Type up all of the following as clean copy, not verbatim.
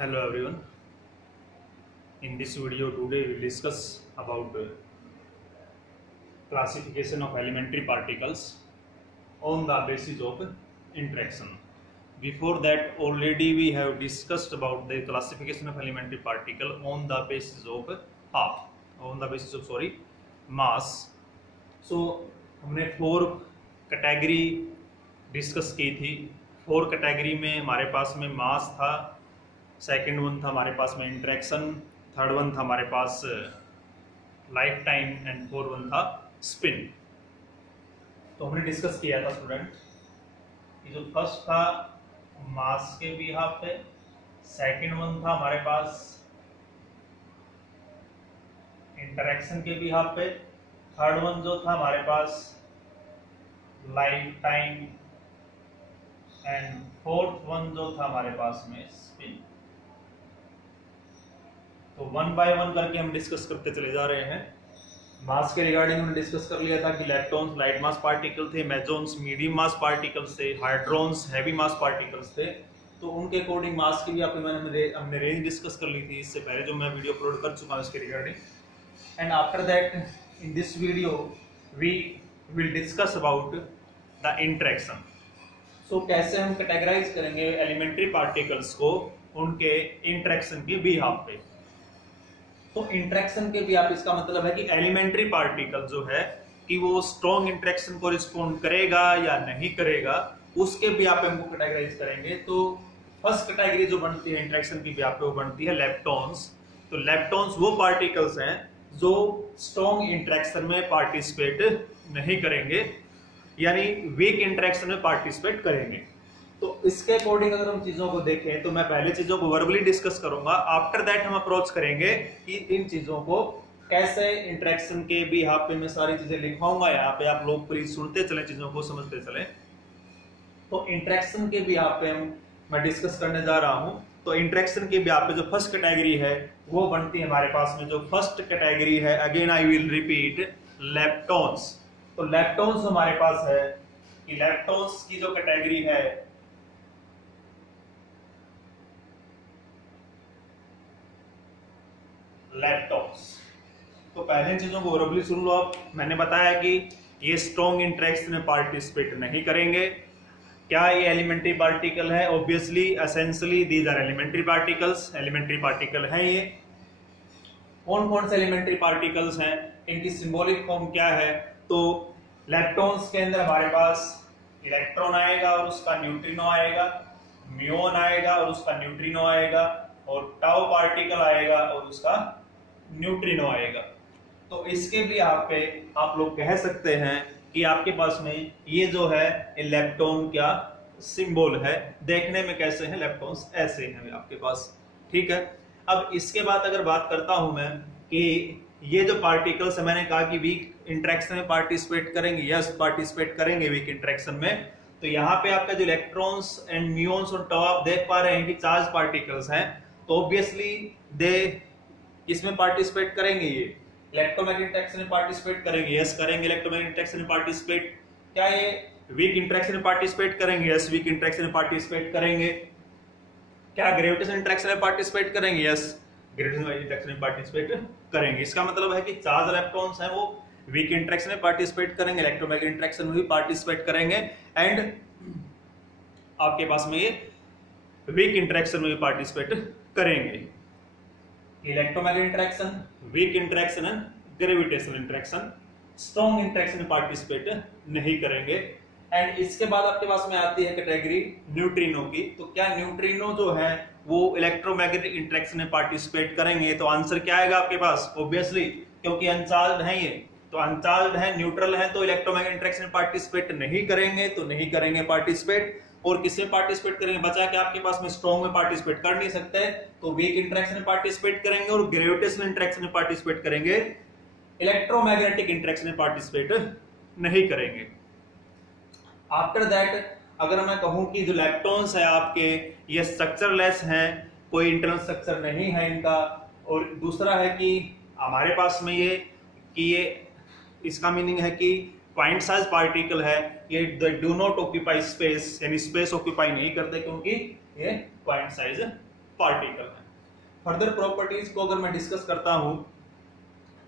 Hello everyone. In this video today we will discuss about classification of elementary particles on the basis of interaction. Before that already we have discussed about the classification of elementary particle on the basis of mass. So हमने 4 category discuss की थी। 4 category में हमारे पास में मास था, second one था हमारे पास में इंटरेक्शन, थर्ड वन था हमारे पास lifetime and fourth one था स्पिन। तो हमने डिस्कस किया था स्टूडेंट कि जो फर्स्ट था मास के बिहाफ पे, सेकेंड वन था हमारे पास इंटरेक्शन के बिहाफ पे, थर्ड वन जो था हमारे पास lifetime and fourth one जो था हमारे पास में स्पिन। तो वन बाय वन करके हम डिस्कस करते चले जा रहे हैं। मास के रिगार्डिंग हमने डिस्कस कर लिया था कि इलेक्ट्रॉन्स लाइट मास पार्टिकल थे, मेसॉन्स मीडियम मास पार्टिकल्स थे, हाइड्रॉन्स हैवी मास पार्टिकल्स थे। तो उनके अकॉर्डिंग मास की भी हमने रेंज डिस्कस कर ली थी इससे पहले, जो मैं वीडियो अपलोड कर चुका हूं इसके regarding. And after that in this video we will discuss about the interaction. So कैसे हम कैटेगराइज करेंगे एलिमेंट्री पार्टिकल्स को उनके इंटरेक्शन के बिहाफ पे। तो इंटरेक्शन के बिहाफ इसका मतलब है कि एलिमेंट्री पार्टिकल जो है कि वो स्ट्रॉन्ग इंटरेक्शन को रिस्पॉन्ड करेगा या नहीं करेगा, उसके बिहाफ पे हमको कैटेगराइज करेंगे। तो फर्स्ट कैटेगरी जो बनती है इंटरेक्शन की बिहाफ पे वो बनती है लेप्टॉन्स। तो लेप्टॉन्स वो पार्टिकल्स हैं जो स्ट्रॉन्ग इंटरेक्शन में पार्टिसिपेट नहीं करेंगे, यानी वीक इंटरेक्शन में पार्टिसिपेट करेंगे। तो इसके अकॉर्डिंग अगर हम चीजों को देखें तो मैं पहले चीजों को वर्बली डिस्कस करूंगा, आफ्टर दैट हम अप्रोच करेंगे कि इन चीजों को कैसे इंटरेक्शन के बिहाफ पे मैं सारी चीजें लिखवाऊंगा। यहाँ पे आप लोग प्लीज सुनते चले, चीजों को समझते चले। तो इंटरेक्शन के बिहाफ पे मैं डिस्कस करने जा रहा हूं। तो इंटरेक्शन के बिहाफ पे जो फर्स्ट कैटेगरी है वो बनती है हमारे पास में, जो फर्स्ट कैटेगरी है, again I will repeat, leptons. तो लेप्टॉन्स हमारे पास है कि लेप्टॉन्स की जो कैटेगरी है लेप्टॉन्स। तो पहले चीजों को वर्बली सुन लो आप। मैंने बताया कि ये स्ट्रॉन्ग इंटरेक्शन में पार्टिसिपेट नहीं करेंगे। क्या ये एलिमेंट्री पार्टिकल है? Obviously essentially these are elementary particles, elementary particle है ये। कौन कौन से एलिमेंट्री पार्टिकल्स हैं, इनकी सिंबॉलिक फॉर्म क्या है? तो लेप्टॉन्स के अंदर हमारे पास इलेक्ट्रॉन आएगा और उसका न्यूट्रिनो आएगा, म्यून आएगा और उसका न्यूट्रिनो आएगा, और टाउ पार्टिकल आएगा और उसका न्यूट्रिनो आएगा। तो इसके भी आप पे आप लोग कह सकते हैं कि आपके पास में ये जो है लेप्टॉन क्या सिंबल है। देखने में कैसे हैं लेप्टॉन्स? ऐसे हैं आपके पास, ठीक है। अब इसके बाद अगर बात करता हूं मैं कि ये जो पार्टिकल्स है, मैंने कहा कि वीक इंटरेक्शन में पार्टिसिपेट करेंगे, यस पार्टिसिपेट करेंगे वीक इंटरेक्शन में। तो यहाँ पे आपका जो इलेक्ट्रॉन्स एंड म्यून्स और टाउ आप देख पा रहे हैं कि चार्ज पार्टिकल्स हैं, तो ऑब्वियसली दे इसमें पार्टिसिपेट करेंगे, ये इलेक्ट्रोमैग्नेटिक इंटरेक्शन में पार्टिसिपेट करेंगे, यस करेंगे इलेक्ट्रोमैग्नेटिक इंटरेक्शन में पार्टिसिपेट। क्या ये वीक इंटरेक्शन में पार्टिसिपेट करेंगे? यस वीक इंटरेक्शन में पार्टिसिपेट करेंगे। क्या ग्रेविटेशन इंटरेक्शन में पार्टिसिपेट करेंगे? यस ग्रेविटेशन इंटरेक्शन में पार्टिसिपेट करेंगे। इसका मतलब है कि चार्ज इलेक्ट्रॉन्स हैं वो वीक इंटरेक्शन में पार्टिसिपेट करेंगे, इलेक्ट्रोमैग्नेटिक इंटरेक्शन में भी पार्टिसिपेट करेंगे, एंड आपके पास में ये वीक इंटरेक्शन में भी पार्टिसिपेट करेंगे। Electromagnetic interaction, weak interaction and gravitational interaction, strong interaction में पार्टिसिपेट नहीं करेंगे। एंड इसके बाद आपके पास में आती है कैटेगरी न्यूट्रिनो की। तो क्या न्यूट्रिनो जो है वो इलेक्ट्रोमैग्नेटिक इंटरेक्शन में पार्टिसिपेट करेंगे? तो आंसर क्या आएगा आपके पास? ऑब्वियसली, क्योंकि अनचार्ज्ड है ये, तो अनचार्ज्ड है, न्यूट्रल है, तो इलेक्ट्रोमैग्नेटिक इंटरेक्शन में पार्टिसिपेट नहीं करेंगे, तो नहीं करेंगे पार्टिसिपेट। और किसमें पार्टिसिपेट करेंगे? बचा कि आपके पास में स्ट्रॉन्ग में पार्टिसिपेट कर नहीं सकते, तो वीक इंटरेक्शन में पार्टिसिपेट करेंगे और ग्रेविटेशनल इंटरेक्शन में पार्टिसिपेट करेंगे, इलेक्ट्रोमैग्नेटिक इंटरेक्शन में पार्टिसिपेट नहीं करेंगे। आफ्टर दैट अगर मैं कहूं कि जो लेप्टॉन्स है आपके, ये स्ट्रक्चरलेस हैं, कोई इंटरनल स्ट्रक्चर नहीं है इनका, और दूसरा है कि हमारे पास में ये कि ये इसका मीनिंग है कि पॉइंट साइज पार्टिकल है, ये डू नॉट ऑक्यूपाई स्पेस, यानी स्पेस ऑक्यूपाई नहीं करते क्योंकि ये पॉइंट साइज पार्टिकल है। फर्दर प्रॉपर्टीज को अगर मैं डिस्कस करता हूं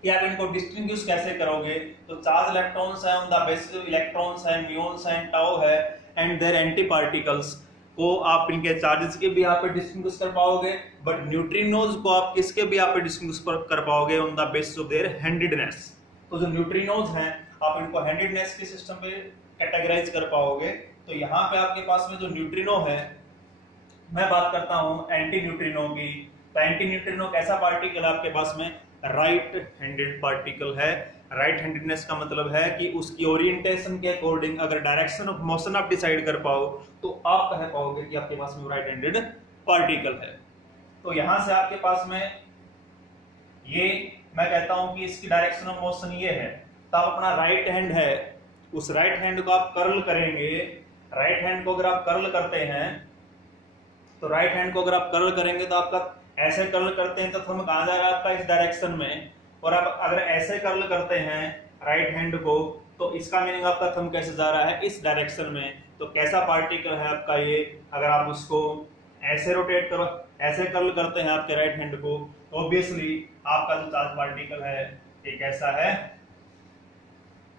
कि आप इनको डिस्टिंग्विश कैसे करोगे, तो चार्ज इलेक्ट्रॉन्स है, on the basis of electrons है, म्यून्स है, टाउ है एंड देयर एंटी पार्टिकल्स को आप इनके चार्जेस के भी यहाँ पे डिस्टिंग्विश कर पाओगे, बट न्यूट्रिनोज को आप किसके भी यहाँ पे डिस्टिंग्विश कर पाओगे on the basis of their handedness. तो जो न्यूट्रिनोज हैं आप इनको हैंडेडनेस के सिस्टम पे कैटेगराइज कर पाओगे। तो यहाँ पे आपके पास में जो न्यूट्रिनो है, मैं बात करता हूँ एंटी न्यूट्रिनो की, तो एंटी न्यूट्रिनो कैसा पार्टिकल आपके पास में, राइट हैंडेड पार्टिकल है। राइट हैंडेडनेस का मतलब है कि उसकी ओरिएंटेशन के अकॉर्डिंग अगर डायरेक्शन ऑफ मोशन आप डिसाइड कर पाओ तो आप कह पाओगे कि आपके पास में राइट हैंडेड पार्टिकल है। तो यहां से आपके पास में ये मैं कहता हूं कि इसकी डायरेक्शन ऑफ मोशन ये है, तो आप अपना राइट हैंड है, उस राइट हैंड को आप कर्ल करेंगे। राइट हैंड को अगर आप कर्ल करते हैं, तो राइट हैंड को अगर आप कर्ल करेंगे तो आपका ऐसे कर्ल करते हैं तो थंब कहां जा रहा है आपका, इस डायरेक्शन में। और आप अगर ऐसे कर्ल करते हैं राइट हैंड को, तो इसका मीनिंग आपका थंब कैसे जा रहा है, इस डायरेक्शन में। तो कैसा पार्टिकल है आपका ये, अगर आप उसको ऐसे रोटेट करो, ऐसे कर्ल करते हैं आपके राइट हैंड को, तो ऑब्वियसली आपका जो चार्ज पार्टिकल है ये कैसा है,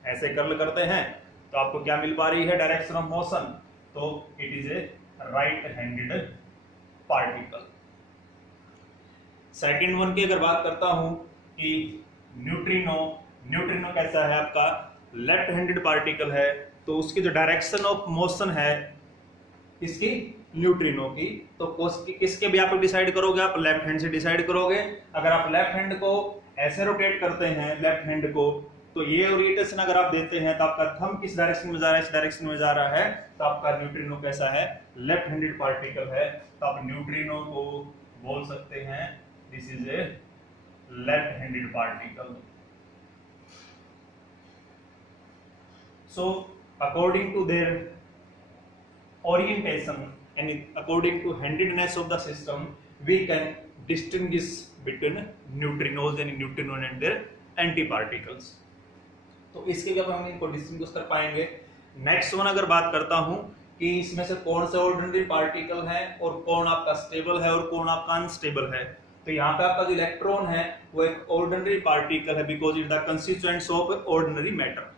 ऐसे कर्ल करते हैं तो आपको क्या मिल पा रही है, डायरेक्शन ऑफ मोशन, तो it is a right handed particle. Second one की अगर बात करता हूं कि न्यूट्रिनो कैसा है आपका, लेफ्ट हैंडेड पार्टिकल है, तो उसकी जो डायरेक्शन ऑफ मोशन है किसकी, न्यूट्रिनो की, तो किसके भी आप डिसाइड करोगे, आप लेफ्ट हैंड से डिसाइड करोगे। अगर आप लेफ्ट हैंड को ऐसे रोटेट करते हैं लेफ्ट हैंड को, तो ये ओरिएंटेशन अगर आप देते हैं तो आपका थंब किस डायरेक्शन में जा रहा है, इस डायरेक्शन में जा रहा है, तो आपका न्यूट्रिनो कैसा है, लेफ्ट हैंडेड पार्टिकल है। तो आप न्यूट्रिनो को बोल सकते हैं this is a left handed particle. So according to their orientation and according to handedness of the system, we can distinguish between neutrinos and neutrino and their antiparticles. तो इसके जब हम इनको डिस्टिंग्विश कर पाएंगे। नेक्स्ट वन अगर बात करता हूं कि इसमें से कौन से ऑर्डिनरी पार्टिकल है और कौन आपका स्टेबल है और कौन आपका अनस्टेबल है। तो यहाँ पे आपका जो इलेक्ट्रॉन है वो एक ऑर्डिनरी पार्टिकल है, because it the constituents of ordinary matter.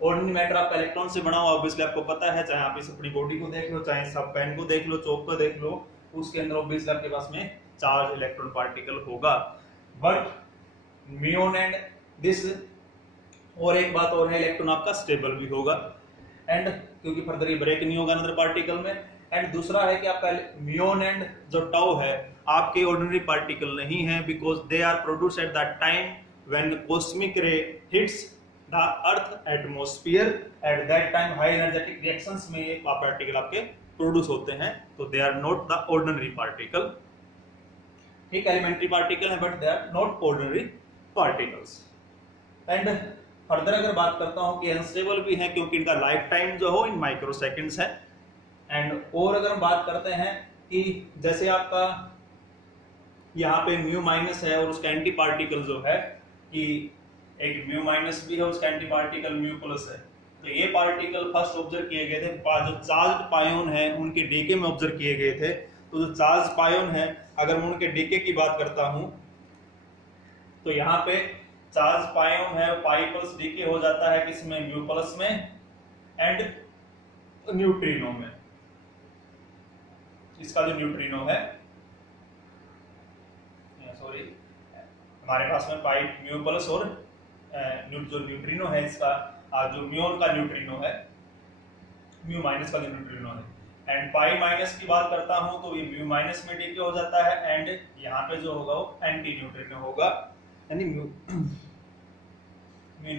Ordinary matter आपका इलेक्ट्रॉन से बना हुआ, ऑब्वियसली आपको पता है, चाहे आप इस अपनी बॉडी को देख लो, चाहे सब पेन को देख लो, चौक को देख लो, उसके अंदर ऑब्वियसली आपके पास में चार्ज इलेक्ट्रॉन पार्टिकल होगा। बट म्यून एंड दिस, और एक बात और है, इलेक्ट्रॉन आपका स्टेबल भी होगा, एंड क्योंकि फर्दर ये ब्रेक नहीं होगा अनदर पार्टिकल में। एंड दूसरा है कि आपका म्यून एंड जो टाउ है आपके ऑर्डिनरी पार्टिकल नहीं है, because they are produced at that time when cosmic ray hits the earth atmosphere. At that time high energetic reactions में ये पार्टिकल आपके प्रोड्यूस होते हैं, तो they are not the ordinary particle. ठीक, एलिमेंट्री पार्टिकल है but they are not ordinary particles. And further अगर बात करता हूं कि अनस्टेबल भी है, क्योंकि इनका लाइफ टाइम जो हो इन माइक्रोसेकंड्स है। एंड और अगर हम बात करते हैं कि जैसे आपका यहाँ पे म्यू माइनस है और उसका एंटी पार्टिकल जो है कि एक म्यू माइनस भी है, उसका एंटी पार्टिकल म्यू प्लस है। तो ये पार्टिकल फर्स्ट ऑब्जर्व किए गए थे जो चार्ज पायोन है उनके डीके में ऑब्जर्व किए गए थे। तो जो चार्ज पायोन है, अगर मैं उनके डीके की बात करता हूं तो यहाँ पे चार्ज पायोन है, पाई प्लस डीके हो जाता है किसमें, म्यू प्लस में एंड न्यूट्रिनो में। इसका जो न्यूट्रिनो है, सॉरी, हमारे पास में पाई म्यू प्लस और जो न्यूट्रिनो है इसका, जो म्यून का न्यूट्रिनो है, म्यू माइनस का जो न्यूट्रिनो है, एंड पाई माइनस की बात करता हूं तो ये म्यू माइनस में डीके हो जाता है, एंड यहाँ पे जो होगा वो एंटी न्यूट्रिनो होगा, यानी म्यू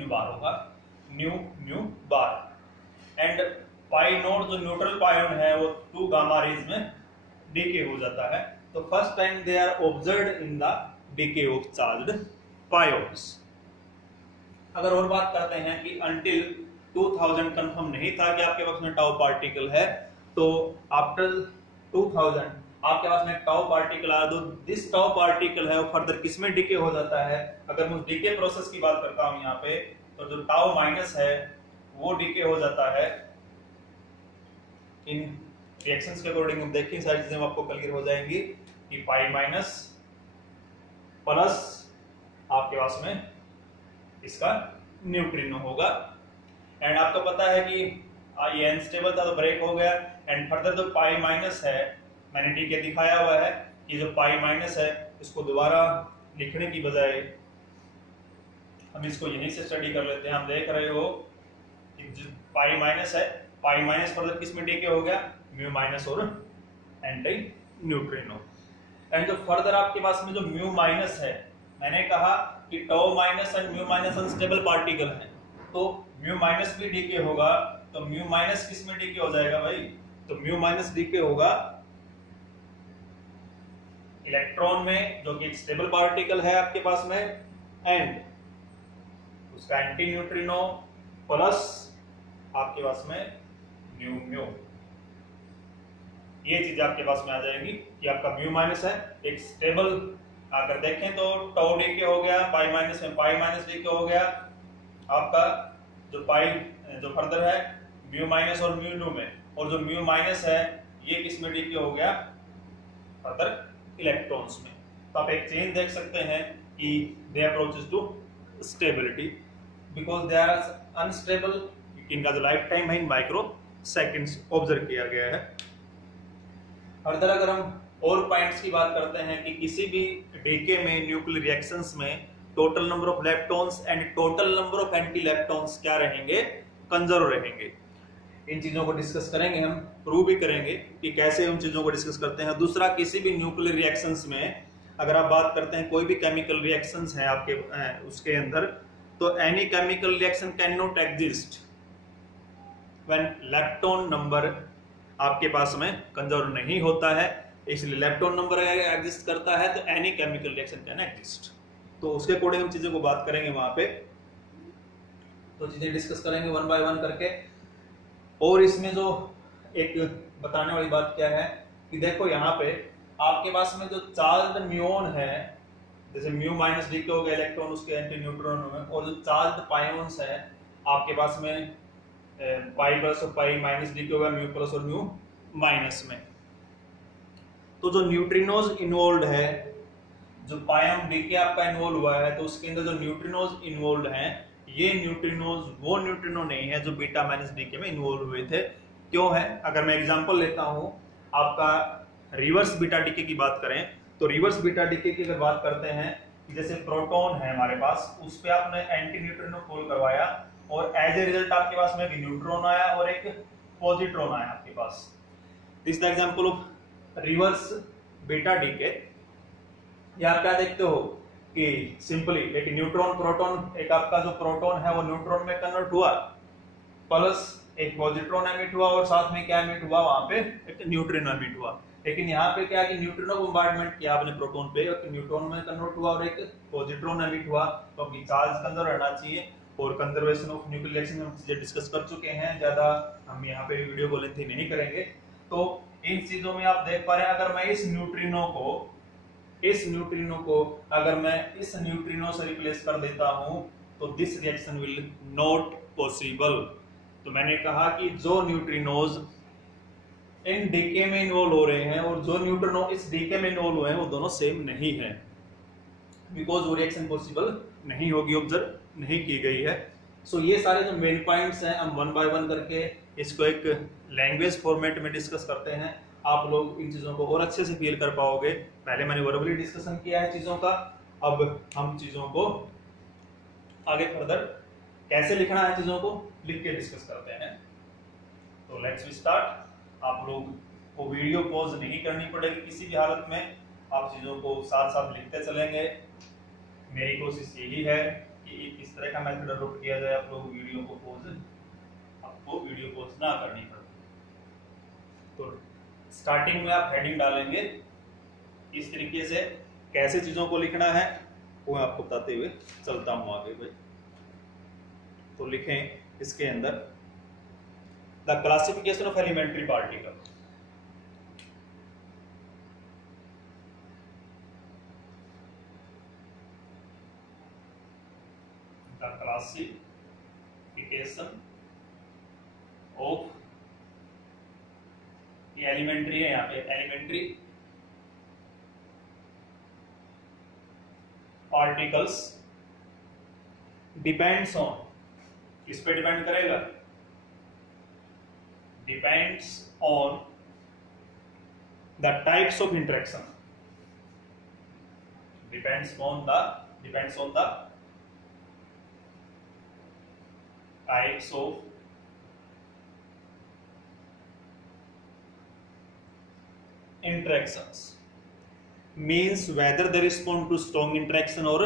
बार होगा, mu bar. And pi note जो न्यूट्रल पायोन है वो 2 गामा रेज में डीके हो जाता है। तो first time they are observed in the decay of charged pions. अगर और बात करते हैं कि अंटिल 2000 कंफर्म नहीं था कि आपके पास में टाउ पार्टिकल है, तो आफ्टर 2000 आपके पास में टाउ पार्टिकल आया, तो दिस टाउ पार्टिकल है वो फर्दर किसमें डीके हो जाता है। अगर मैं डीके प्रोसेस की बात करता हूं यहाँ पे, तो जो टाउ माइनस है वो डीके हो जाता है इन रिएक्शंस के अकॉर्डिंग। देखिए सारी चीजें आपको क्लियर हो जाएंगी। कि पाई माइनस प्लस आपके पास में इसका न्यूट्रिनो होगा। एंड आपको पता है कि ये अनस्टेबल था तो ब्रेक हो गया। एंड फर्दर जो पाई माइनस है, मैंने ठीक है दिखाया हुआ है, ये जो पाई माइनस है इसको दोबारा लिखने की बजाय हम इसको यहीं से स्टडी कर लेते हैं। हम देख रहे हो कि जो पाई माइनस है, पाई माइनस फर्दर किस में डीके हो गया, म्यू माइनस और एंटी न्यूट्रिनो। एंड जो फर्दर आपके पास में जो म्यू माइनस है, मैंने कहा कि tau minus and mu minus unstable particle है, तो म्यू माइनस भी डीके होगा। तो म्यू माइनस किस में डीके हो जाएगा भाई, तो म्यू माइनस डीके होगा इलेक्ट्रॉन में, जो कि एक स्टेबल पार्टिकल है आपके पास में, एंड उसका एंटी न्यूट्रिनो प्लस आपके पास में म्यू म्यू। ये चीज आपके पास में आ जाएगी कि आपका म्यू माइनस है एक स्टेबल, अगर देखें तो टाउ डीके हो गया, पाई माइनस में पाई माइनस डीके हो गया, आपका जो पाई जो फर्दर है म्यू माइनस और म्यू न्यू में, और जो म्यू माइनस है ये किस में डीके हो गया, फर्दर इलेक्ट्रॉन्स में। तो आप एक चेंज देख सकते हैं कि they approaches to stability because they are unstable. इनका जो लाइफ टाइम है इन माइक्रो सेकेंड्स ऑब्जर्व किया गया है। फर्दर अगर हम और पॉइंट्स की बात करते हैं कि किसी भी डीके में न्यूक्लियर रिएक्शंस में total number of leptons and total number of anti leptons क्या रहेंगे, कंजर्व रहेंगे। इन चीजों को डिस्कस करेंगे, हम प्रूव भी करेंगे कि कैसे उन चीजों को डिस्कस करते हैं। दूसरा, किसी भी न्यूक्लियर रिएक्शंस में अगर आप बात करते हैं, कोई भी केमिकल रिएक्शंस है आपके उसके अंदर, तो any chemical reaction can not exist when lepton number आपके पास में कंजर्व नहीं होता है। इसलिए लेप्टॉन नंबर एग्जिस्ट करता है तो any chemical reaction can exist. तो उसके अकॉर्डिंग हम चीजों को बात करेंगे वहां पे, तो चीजें डिस्कस करेंगे वन बाय वन करके। और इसमें जो एक बताने वाली बात क्या है कि देखो यहाँ पे आपके पास में जो चार्ज्ड म्यून है, जैसे म्यू माइनस डी के हो गया इलेक्ट्रॉन उसके एंटी न्यूट्रॉन में, और जो चार्ज्ड पायोन्स है आपके पास में पाई प्लस और पाई माइनस डी के हो गया म्यू प्लस और म्यू माइनस में। तो जो न्यूट्रिनोज इन्वॉल्व है, जो पायम डीके आपका इन्वॉल्व हुआ है, तो उसके अंदर जो न्यूट्रिनोज इन्वॉल्व हैं, ये न्यूट्रिनोज वो न्यूट्रिनो नहीं है जो बीटा माइनस डीके में इन्वॉल्व हुए थे। क्यों है, अगर मैं एग्जांपल लेता हूं आपका रिवर्स बीटा डीके की बात करें, तो रिवर्स बीटा डीके की अगर बात करते हैं, जैसे प्रोटॉन है हमारे पास, उस पे आपने एंटी न्यूट्रिनो कॉल करवाया और एज ए रिजल्ट आपके पास में एक न्यूट्रॉन आया और एक पॉजिट्रॉन आया आपके पास। This the example of reverse beta decay. या आप क्या देखते हो कि सिंपली एक न्यूट्रॉन प्रोटॉन, एक आपका जो प्रोटॉन है वो न्यूट्रॉन में कन्वर्ट हुआ, प्लस एक पॉजिट्रॉन एमिट हुआ, और साथ में क्या एमिट हुआ, वहां पे एक न्यूट्रिनो एमिट हुआ। लेकिन यहाँ पे क्या कि न्यूट्रिनो बॉम्बार्डमेंट किया आपने प्रोटॉन पे, एक न्यूट्रॉन में कन्वर्ट हुआ और एक पॉजिट्रॉन एमिट हुआ। तो अभी चार्ज कंजर्व रहना चाहिए, और कंजर्वेशन ऑफ न्यूक्लियर रिएक्शन हम चीजें डिस्कस कर चुके हैं, ज्यादा हम यहाँ पे वीडियो को लेंथी नहीं करेंगे। तो इन चीजों में आप देख पा रहे हैं, अगर मैं इस न्यूट्रिनो को अगर मैं इस न्यूट्रिनो से रिप्लेस कर देता हूं, तो this reaction will not possible. तो मैंने कहा कि जो न्यूट्रिनोज इन डीके में इन्वॉल्व हो रहे हैं और जो न्यूट्रिनो इस डीके में इन्वॉल्व हुए हैं, वो दोनों सेम नहीं है, बिकॉज वो रिएक्शन पॉसिबल नहीं होगी, ऑब्जर्व नहीं की गई है। सो ये सारे जो मेन पॉइंट्स हैं, हम वन बाय वन करके इसको एक लैंग्वेज फॉर्मेट में डिस्कस करते हैं। आप लोग इन चीजों को और अच्छे से फील कर पाओगे। पहले मैंने वर्बली डिस्कशन किया है चीजों का, अब हम चीजों को आगे फर्दर कैसे लिखना है चीजों को लिख के डिस्कस करते हैं। तो लेट्स वी स्टार्ट। आप लोग को वीडियो पॉज नहीं करनी पड़ेगी किसी भी हालत में, आप चीजों को साथ साथ लिखते चलेंगे। मेरी कोशिश यही है कि इस तरह का मेथड अडॉप्ट किया जाए, आप लोग वीडियो को आपको वीडियो पॉज ना करनी पड़े। तो स्टार्टिंग में आप हेडिंग डालेंगे, इस तरीके से कैसे चीजों को लिखना है वो मैं आपको बताते हुए चलता हूं आगे भाई। तो लिखें इसके अंदर the classification of elementary particle. The classification of, ये एलिमेंट्री है, यहाँ पे एलिमेंट्री पार्टिकल्स डिपेंड्स ऑन, किस पे डिपेंड करेगा, depends on the types of interaction, depends on the types of interactions, means whether they respond to strong interaction or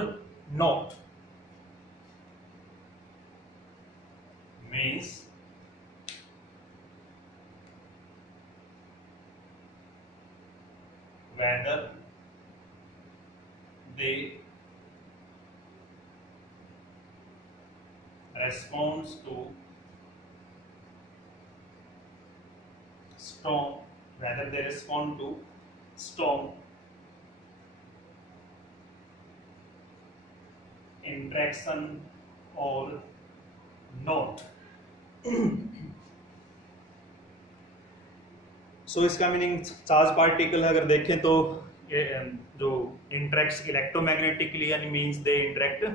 not, means whether they responds to strong, whether they respond to strong interaction or not. सो इसका meaning charge particle अगर देखें तो जो interact electromagnetically यानी means they interact,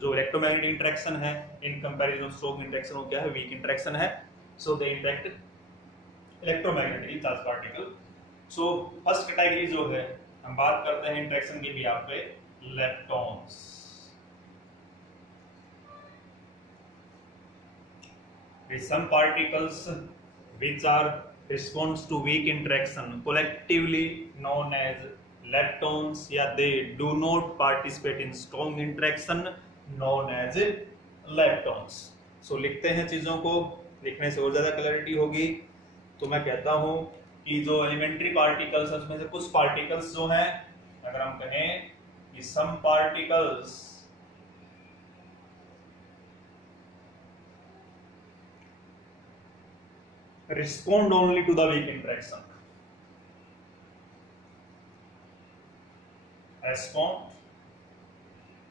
जो electromagnetic interaction है in comparison strong interaction वो क्या है, वीक इंटरेक्शन है. So they interact electromagnetic charge particle. So first category जो है हम बात करते हैं इंटरेक्शन की भी यहाँ पे, leptons. Some particles which are responds to weak interaction collectively known as leptons, या they do not participate in strong interaction known as leptons. So लिखते हैं चीजों को, लिखने से और ज्यादा क्लैरिटी होगी. तो मैं कहता हूं कि जो एलिमेंट्री पार्टिकल्स है उसमें से कुछ पार्टिकल्स जो हैं, अगर हम कहें कि some particles respond only to the weak interaction, respond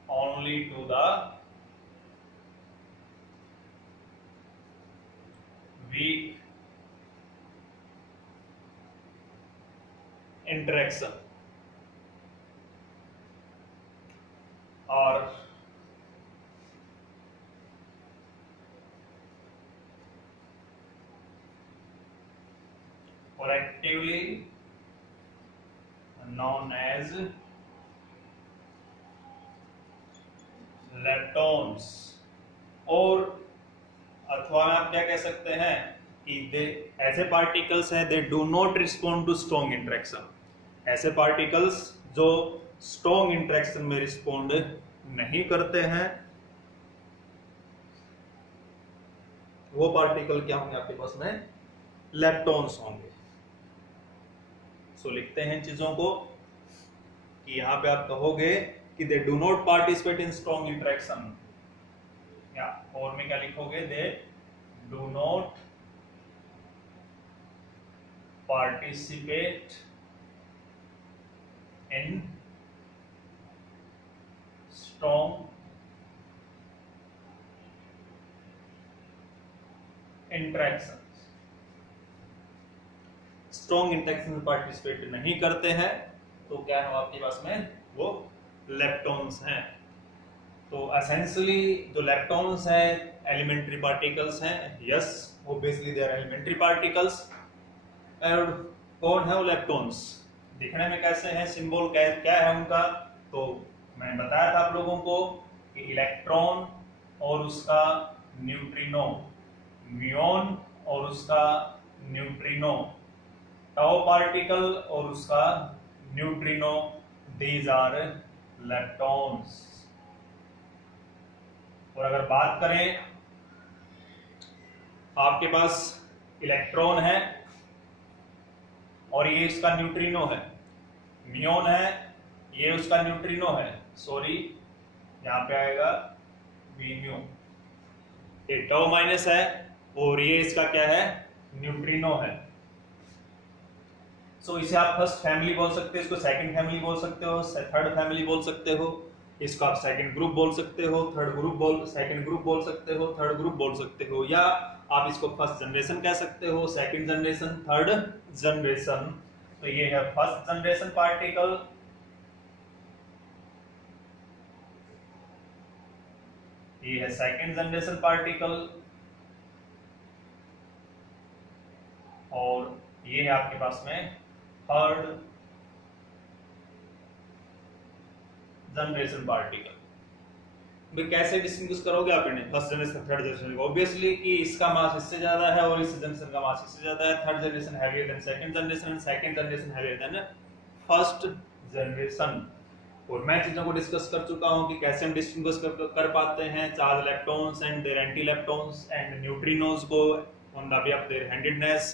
only to the weak interaction or collectively known as leptons. और अथवा आप क्या कह सकते हैं कि दे ऐसे पार्टिकल्स हैं they do not respond to strong interaction, ऐसे पार्टिकल्स जो स्ट्रॉन्ग इंटरेक्शन में रिस्पॉन्ड नहीं करते हैं, वो पार्टिकल क्या होंगे आपके पास में, लेप्टॉन्स होंगे. सो लिखते हैं चीजों को कि यहां पे आप कहोगे कि दे do not participate in strong interaction, या और में क्या लिखोगे, दे do not participate in strong interaction, strong interaction में पार्टिसिपेट नहीं करते हैं, तो क्या है आपके पास में, वो लेप्टॉन्स हैं. तो एसेंशियली जो लेप्टॉन्स हैं एलिमेंट्री पार्टिकल्स हैं, yes obviously they are elementary particles. और कौन है वो लेप्टॉन्स, दिखने में कैसे हैं, सिंबल क्या है उनका, तो मैंने बताया था आप लोगों को कि इलेक्ट्रॉन और उसका न्यूट्रिनो, म्यून और उसका न्यूट्रिनो, टाउ पार्टिकल और उसका न्यूट्रिनो, दीज आर लेप्टॉन्स. और अगर बात करें आपके पास इलेक्ट्रॉन है और ये इसका न्यूट्रिनो है, म्यून है ये उसका न्यूट्रिनो है, सॉरी यहां पे आएगा वी म्यू, ये टाउ माइनस है और ये इसका क्या है, न्यूट्रिनो है. सो इसे आप फर्स्ट फैमिली बोल सकते हो, इसको सेकंड फैमिली बोल सकते हो, थर्ड फैमिली बोल सकते हो, इसको आप सेकंड ग्रुप बोल सकते हो, थर्ड ग्रुप बोल, सेकंड ग्रुप बोल सकते हो, थर्ड ग्रुप बोल सकते हो, या आप इसको फर्स्ट जनरेशन कह सकते हो, सेकंड जनरेशन, थर्ड जनरेशन. तो ये है फर्स्ट जनरेशन पार्टिकल, ये है सेकेंड जनरेशन पार्टिकल और ये है आपके पास में थर्ड जनरेशन पार्टिकल। भाई कैसे डिस्टिंग्विश करोगे आप इन्हें फर्स्ट जनरेशन थर्ड जनरेशन को? ऑब्वियसली कि इसका मास इससे ज्यादा है और इस जनरेशन का मास इससे ज्यादा है। Third generation heavier than second generation and second generation heavier than first generation. और मैं चीजों को डिस्कस कर चुका हूं कि कैसे हम डिस्टिंग्विश कर पाते हैं charge electrons and their anti electrons and neutrinos को on the way of their handedness.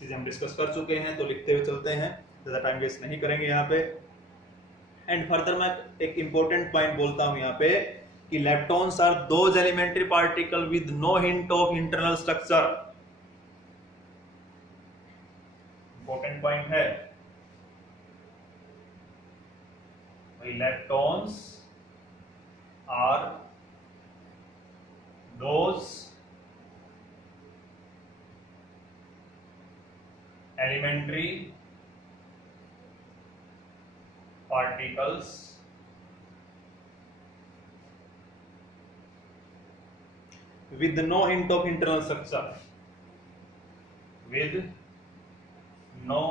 चीजें हम डिस्कस कर चुके हैं, तो लिखते हुए चलते हैं, ज्यादा टाइम वेस्ट नहीं करेंगे यहाँ पे। एंड फर्दर मैं एक इंपॉर्टेंट पॉइंट बोलता हूं यहाँ पे कि leptons are those elementary particle with no hint of internal structure. Important point है leptons are those elementary particles with no hint of internal structure, with no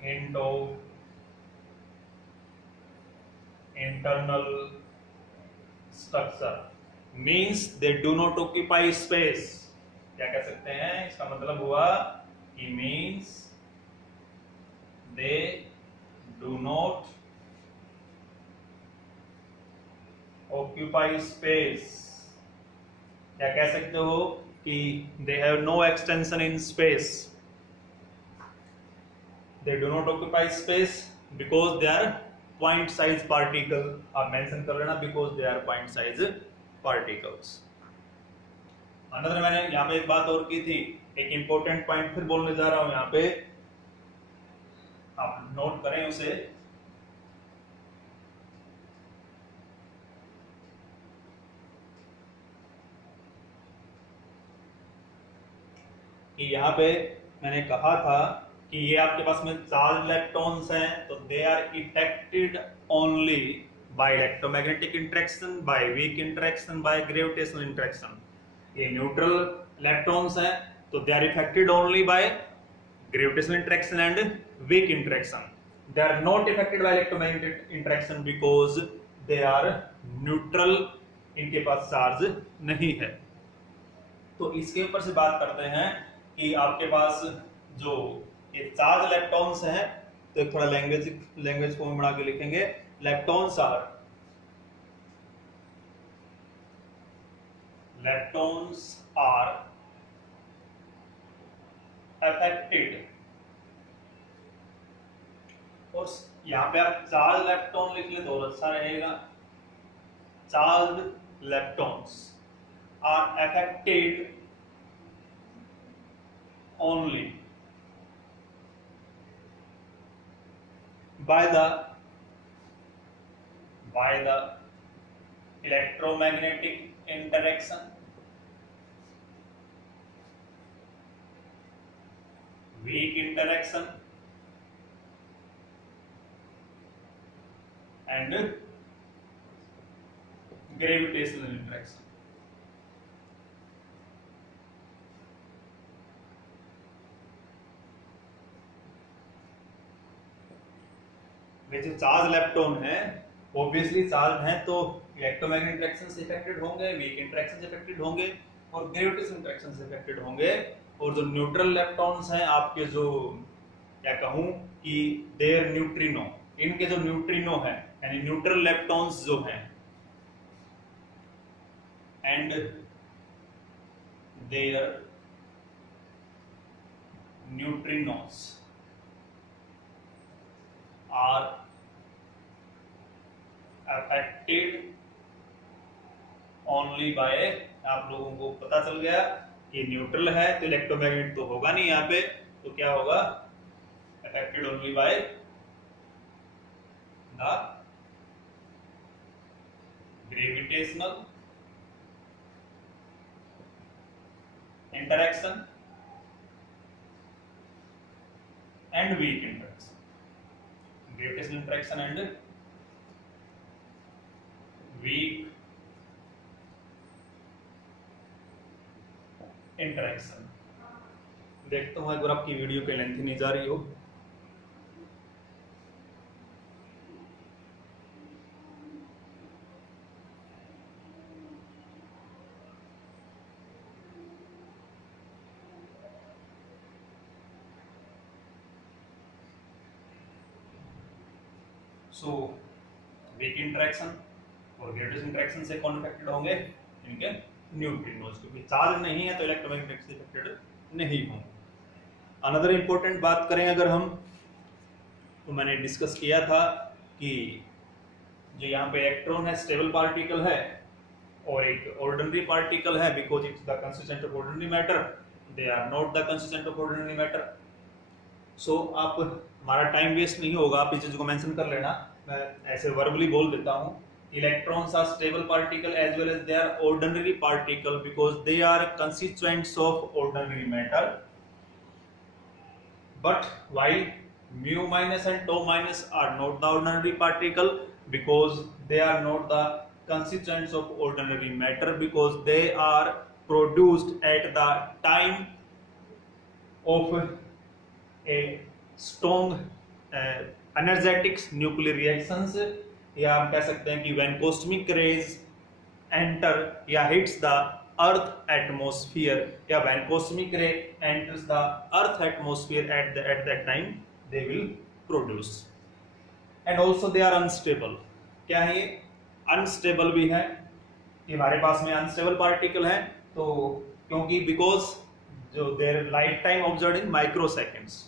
hint of internal structure means they do not occupy space। क्या कह सकते हैं? इसका मतलब हुआ कि means they do not occupy space। क्या कह सकते हो कि they have no extension in space, they do not occupy space because they are point size particle. आप मेंशन कर लेना because they are point size particles. Another मैंने यहाँ पे एक बात और की थी, एक इंपॉर्टेंट पॉइंट फिर बोलने जा रहा हूं यहाँ पे, आप नोट करें उसे। कि यहाँ पे मैंने कहा था कि ये आपके पास में चार्ज इलेक्ट्रॉन्स हैं, तो they are affected only by electromagnetic interaction, by weak interaction, by gravitational interaction. ये न्यूट्रल इलेक्ट्रॉन्स हैं तो they are affected only by gravitational interaction and weak interaction. They are not affected by electromagnetic interaction because they are neutral, इनके पास charge नहीं है। तो इसके ऊपर से बात करते हैं कि आपके पास जो ये चार्ज इलेक्ट्रॉन्स हैं, तो एक थोड़ा लैंग्वेज फॉर्म बना के लिखेंगे। इलेक्ट्रॉन्स आर अफेक्टेड, और यहां पे आप चार्ज इलेक्ट्रॉन लिख ले तो और अच्छा रहेगा। Charge electrons are affected only by the electromagnetic interaction, weak interaction and gravitational interaction। जो चार्ज इलेक्ट्रॉन है ऑब्वियसली चार्ज है तो इलेक्ट्रोमैग्नेटिक इंटरेक्शन से इफेक्टेड होंगे, वीक इंटरेक्शन से इफेक्टेड होंगे और ग्रेविटेशनल इंटरेक्शन से इफेक्टेड होंगे। और जो न्यूट्रल इलेक्ट्रॉन्स हैं आपके, जो क्या कहूं कि देयर न्यूट्रिनो, इनके जो न्यूट्रिनो है यानी न्यूट्रल इलेक्ट्रॉन्स जो हैं and their neutrinos are affected only by, आप लोगों को पता चल गया कि न्यूट्रल है तो इलेक्ट्रोमैग्नेट तो होगा नहीं यहाँ पे, तो क्या होगा? Affected only by the gravitational interaction and weak interaction, gravitational interaction and weak interaction. देखता हूँ अगर आपकी वीडियो की लेंथ नहीं जा रही हो। सो वीक इंटरेक्शन और ग्रेटेस्ट इंटरेक्शन से कौन अफेक्टेड होंगे? इनके न्यूट्रिनोज, क्योंकि चार्ज नहीं है तो इलेक्ट्रोमैग्नेटिक से अफेक्टेड नहीं होंगे। अनदर इंपॉर्टेंट बात करें अगर हम, तो मैंने डिस्कस किया था कि जो यहाँ पे इलेक्ट्रॉन है स्टेबल पार्टिकल है और एक ऑर्डिनरी पार्टिकल है, because it's the constituent of ordinary matter, they are not the constituent of ordinary matter. So आप, हमारा टाइम वेस्ट नहीं होगा, आप इस चीज को मेंशन कर लेना, मैं ऐसे वर्बली बोल देता हूँ। Electrons are stable particle as well as they are ordinary particle because they are constituents of ordinary matter, but while mu minus and tau minus are not the ordinary particle because they are not the constituents of ordinary matter, because they are produced at the time of a strong energetic nuclear reactions, या हम कह सकते हैं कि when cosmic rays enter या hits the earth atmosphere, या when cosmic ray enters the earth atmosphere at that time they will produce, and also they are unstable। क्या है ये? अनस्टेबल भी है, कि हमारे पास में अनस्टेबल पार्टिकल है, तो क्योंकि बिकॉज जो their life time observed in microseconds.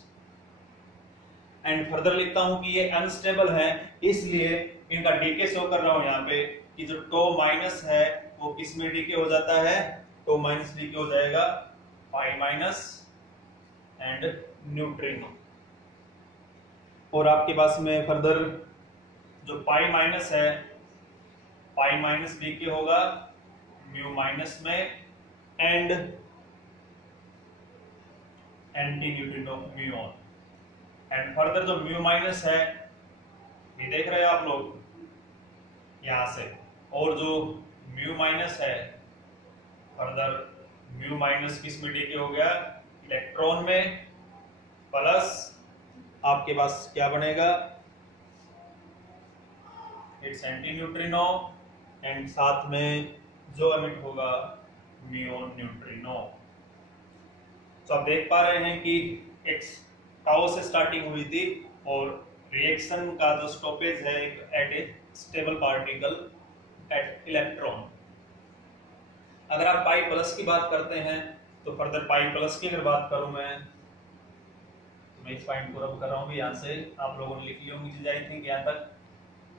And further लिखता हूं कि ये अनस्टेबल है, इसलिए इनका डीके शो कर रहा हूं यहाँ पे कि जो टो माइनस है वो किस में डीके हो जाता है? टो माइनस डीके हो जाएगा पाई माइनस एंड न्यूट्रिनो। और आपके पास में फर्दर जो पाई माइनस है, पाई माइनस डीके होगा म्यू माइनस में and anti neutrino muon. And further जो म्यू माइनस है, ये देख रहे हैं आप लोग यहां से, और जो म्यू माइनस है फर्दर म्यू माइनस किस में डीके हो गया? इलेक्ट्रॉन में, प्लस आपके पास क्या बनेगा? इट्स एंटी न्यूट्रिनो एंड साथ में जो एमिट होगा म्यूऑन न्यूट्रिनो। तो आप देख पा रहे हैं कि एक्स टाउ से स्टार्टिंग हुई थी और रिएक्शन का जो स्टॉपेज है at a stable particle at electron. अगर आप पाई प्लस की बात करते हैं तो फर्दर पाई प्लस की अगर बात करूं मैं, तो मैं इस पॉइंट को रब कर रहा हूं भी, यहां से आप लोगों ने लिख ली होंगी चीज आई थिंक यहां तक।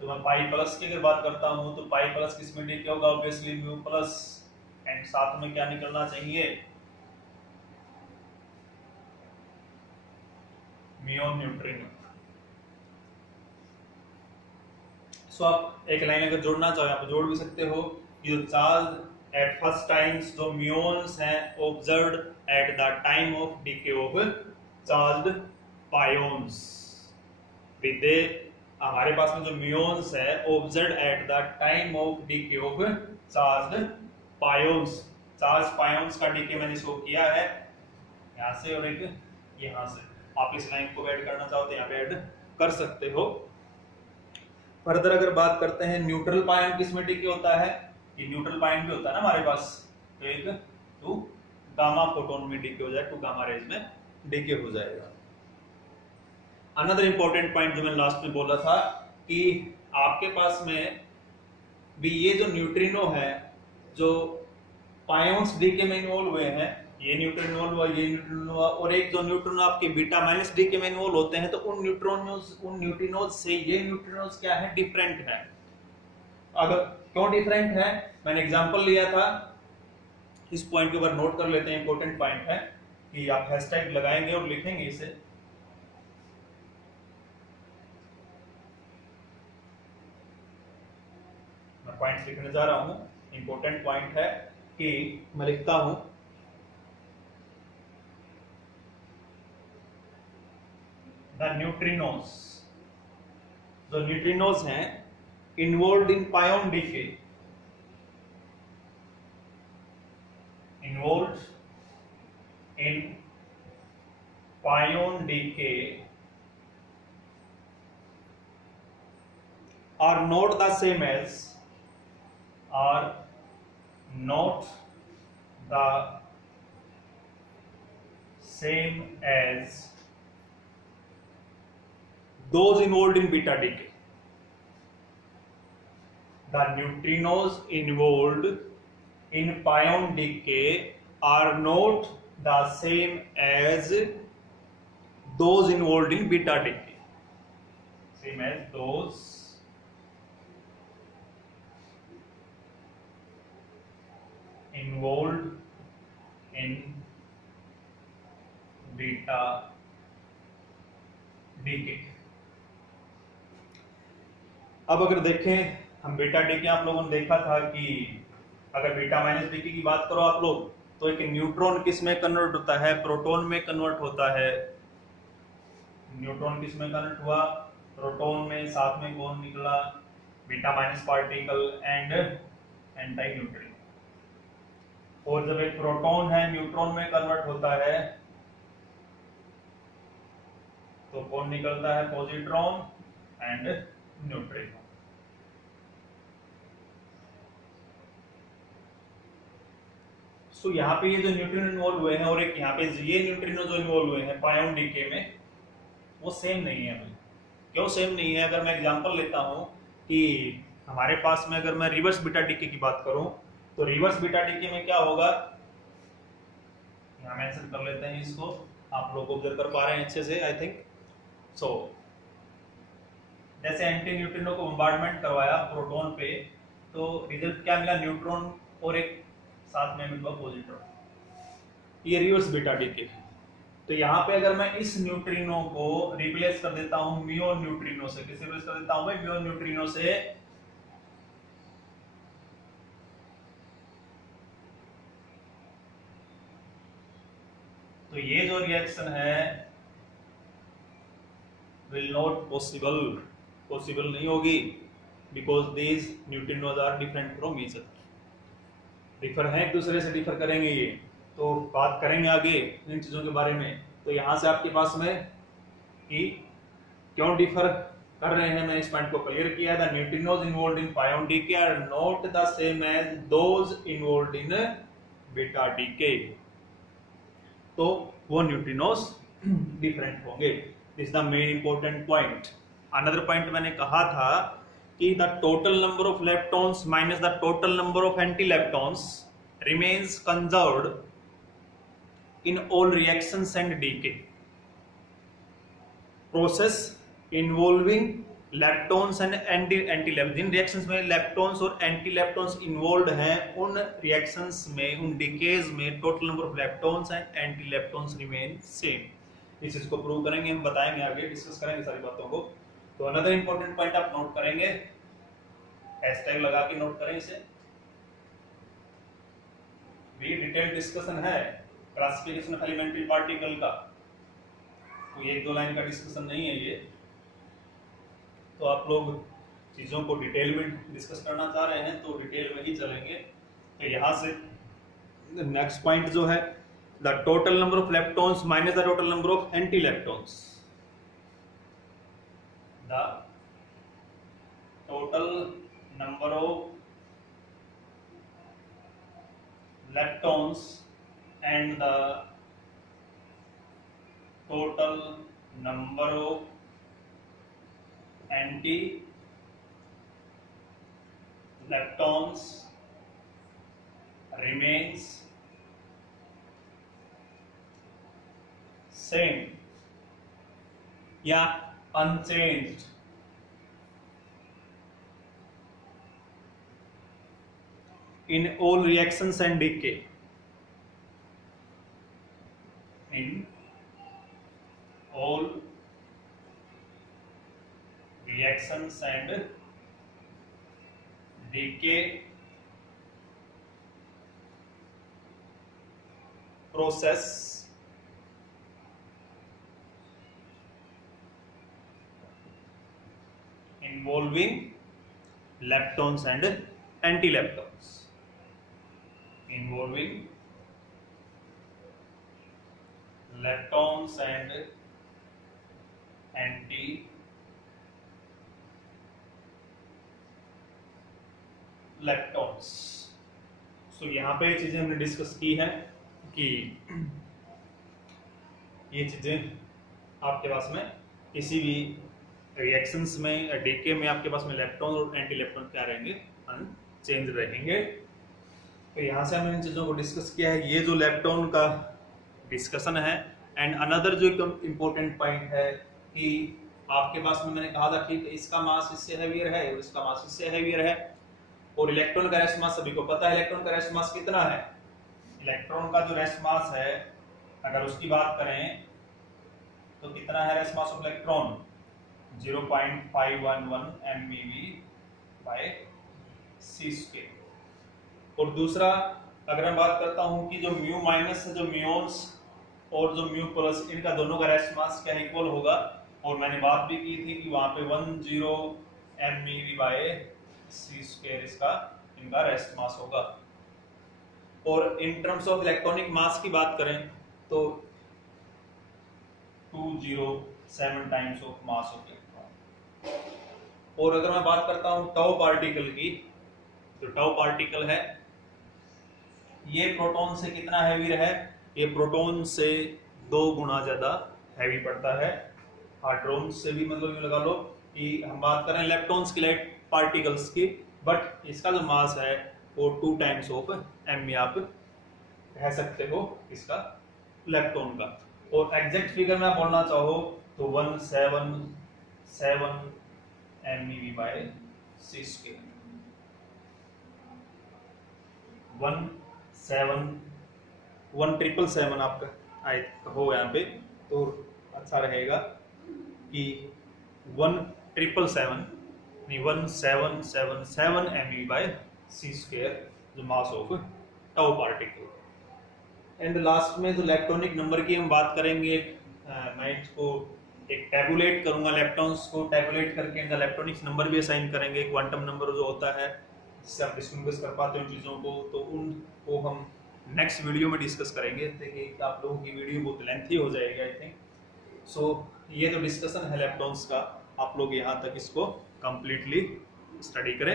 तो मैं पाई प्लस की अगर बात करता हूं तो पाई प्लस किस में डीके होगा? ऑब्वियसली म्यू प्लस, एंड साथ में क्या निकलना चाहिए? Muon neutrino. सो आप एक लाइन अगर जोड़ना चाहो आप जोड़ भी सकते हो, ये जो चार्ज एट फर्स्ट टाइम्स जो म्यूऑन्स हैं observed at the time of decay of charged pions, with हमारे पास में जो म्यूऑन्स है observed at the time of decay of charged pions. Charge pions का डीके मैंने शो किया है यहां से और एक यहां से। आप इस लाइन को ऐड करना चाहो तो यहाँ पे ऐड कर सकते हो। फर्दर अगर बात करते हैं न्यूट्रल पायन किस में डीके होता है, कि न्यूट्रल पायन भी होता है ना हमारे पास, तो एक टू गामा फोटोन में डीके हो जाए, टू गामा रेज में डीके हो जाएगा। अनदर इंपॉर्टेंट पॉइंट जो मैंने लास्ट में बोला था कि आपके पास में भी ये जो न्यूट्रिनो है, जो पायोन्स डीके में इन्वॉल्व हुए हैं, ये न्यूट्रिनो हुआ, ये न्यूट्रिनो हुआ, और एक जो न्यूट्रिनो आपके बीटा माइनस डीके में इन्वॉल्व होते हैं, तो उन न्यूट्रिनोज से ये न्यूट्रिनोज क्या है? डिफरेंट है। अगर क्यों डिफरेंट है, मैंने एग्जांपल लिया था, इस पॉइंट के ऊपर नोट कर लेते हैं, इंपॉर्टेंट पॉइंट है कि आप हैशटैग लगाएंगे और लिखेंगे इसे। मैं पॉइंट्स लिखने जा रहा हूं, इंपॉर्टेंट पॉइंट है कि मैं लिखता हूं द न्यूट्रिनोज, जो न्यूट्रिनोज हैं involve in pion decay, involve in pion decay are not the same as those involved in beta decay. The neutrinos involved in pion decay are not the same as those involved in beta decay. Same as those involved in beta decay. अब अगर देखें हम beta decay, आप लोगों ने देखा था कि अगर बीटा माइनस डीके की बात करो आप लोग, तो एक न्यूट्रॉन किस में कन्वर्ट होता है? प्रोटॉन में कन्वर्ट होता है। न्यूट्रॉन किस में कन्वर्ट हुआ? प्रोटॉन में। साथ में कौन निकला? Beta minus particle and anti neutrino. और जब एक प्रोटॉन है न्यूट्रॉन में कन्वर्ट होता है तो कौन निकलता है? Positron and neutrino. सो यहाँ पे ये जो न्यूट्रिनो इन्वॉल्व हुए हैं और एक यहाँ पे ये न्यूट्रिनो जो इन्वॉल्व हुए हैं पायोन डीके में, वो सेम नहीं है भाई। क्यों सेम नहीं है? अगर मैं एग्जांपल लेता हूँ कि हमारे पास में अगर मैं रिवर्स बीटा डीके की बात करूं, तो रिवर्स बीटा डीके में क्या होगा? यहाँ मेंशन कर लेते हैं इसको, आप लोग ऑब्जर्व कर पा रहे हैं अच्छे से आई थिंक सो। जैसे एंटी न्यूट्रिनो को बम्बार्डमेंट करवाया प्रोटॉन पे, तो रिजल्ट क्या मिला? न्यूट्रॉन और एक साथ में मिला पॉजिट्रॉन। ये रिवर्स बीटा डीके। तो यहाँ पे अगर मैं इस न्यूट्रिनो को रिप्लेस कर देता हूं म्यून न्यूट्रिनो से, किससे रिप्लेस कर देता हूं मैं? म्यून न्यूट्रिनो से। तो ये जो रिएक्शन है विल नॉट पॉसिबल नहीं होगी, because these neutrinos are different from each other. Differ है, एक दूसरे से डिफर करेंगे ये, तो बात करेंगे आगे इन चीजों के बारे में। तो यहां से आपके पास में कि क्यों डिफर कर रहे हैं, मैं इस पॉइंट को क्लियर किया। The neutrinos involved in pion decay are not the same as those involved in beta decay. तो वो न्यूट्रिनोज डिफरेंट होंगे। This the main important point. Another point मैंने कहा था कि the total number of leptons minus the total number of anti-leptons remains conserved in all reactions and decay. Process involving leptons and anti-leptons, Jin reactions में leptons और anti-leptons involved हैं, उन reactions में, उन decays में total number of leptons and anti-leptons remain same. इस चीज को प्रूव करेंगे, हम बताएंगे आगे, डिस्कस करेंगे सारी बातों को। तो अनदर इंपॉर्टेंट पॉइंट आप नोट करेंगे, हैशटैग लगा के नोट करें इसे। भी डिटेल डिस्कशन है क्लासिफिकेशन ऑफ एलिमेंट्री पार्टिकल का, कोई एक दो लाइन का डिस्कशन नहीं है ये। तो आप लोग चीजों को डिटेल में डिस्कस करना चाह रहे हैं तो डिटेल में ही चलेंगे। तो यहां से नेक्स्ट पॉइंट जो है, the total number of leptons minus the total number of anti leptons. The total number of leptons and the total number of anti-leptons remains same या unchanged. In all reactions and decay. In all reactions and decay process involving leptons and anti-leptons. Involving leptons and anti leptons। सो यहाँ पे चीजें हमने discuss की है कि ये चीजें आपके पास में किसी भी रिएक्शंस में डीके में आपके पास में लेप्टॉन और एंटी लेप्टॉन क्या रहेंगे, अनचेंज रहेंगे। तो यहाँ से हमने इन चीजों को डिस्कस किया है, ये जो लेप्टॉन का डिस्कशन है। एंड अनदर जो एकदम इम्पोर्टेंट पॉइंट है कि आपके पास में मैंने कहा था कि इसका मास इससे हैवियर है और इसका मास इससे हैवियर है, और इलेक्ट्रॉन का रेस्ट मास सभी को पता है। इलेक्ट्रॉन का रेस्ट मास कितना है? इलेक्ट्रॉन का जो रेस्ट मास है अगर उसकी बात करें तो कितना है rest mass of electron? 0.511 MeV by c²। और दूसरा अगर मैं बात करता हूं कि जो म्यू माइनस है, जो म्यून्स और जो म्यू प्लस, इनका दोनों का रेस्ट मास क्या इक्वल होगा, और मैंने बात भी की थी कि वहां पे 10 MeV by c² इसका इनका रेस्ट मास होगा। और इन टर्म्स ऑफ इलेक्ट्रॉनिक मास की बात करें तो 207 times of mass of electron. और अगर मैं बात करता हूं टाउ पार्टिकल की, जो टाउ पार्टिकल है ये प्रोटॉन से कितना हैवी है? ये प्रोटॉन से 2 गुना ज्यादा हैवी पड़ता है। हार्ड्रोन से भी मतलब ये लगा लो कि हम बात करें इलेक्ट्रॉन्स की, लाइट पार्टिकल्स की, बट इसका जो मास है वो 2 टाइम्स ऑफ एम आप कह सकते हो इसका इलेक्ट्रॉन का। और एग्जैक्ट फिगर में आप बोलना चाहो तो 177 MeV by c²। 177 आपका आए हो यहाँ पे तो अच्छा रहेगा कि 1777 MeV by c² जो mass of tau particle. And last में जो इलेक्ट्रॉनिक नंबर की हम बात करेंगे, मैं इसको एक टैबुलेट करूंगा, इलेक्ट्रॉन्स को टैबुलेट करके इनका इलेक्ट्रॉनिक्स नंबर भी असाइन करेंगे। क्वांटम नंबर जो होता है जिससे आप डिस्टिंग्विश कर पाते हो चीज़ों को, तो उनको हम नेक्स्ट वीडियो में डिस्कस करेंगे। देखिए आप लोगों की वीडियो बहुत लेंथी हो जाएगी आई थिंक। सो ये जो डिस्कशन है इलेक्ट्रॉन्स का, आप लोग यहाँ तक इसको कंप्लीटली स्टडी करें।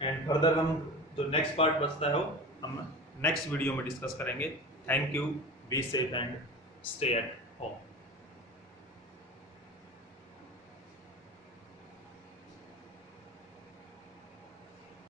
एंड फर्दर हम जो नेक्स्ट पार्ट बचता है वो हम नेक्स्ट वीडियो में डिस्कस करेंगे। Thank you, be safe and stay at home.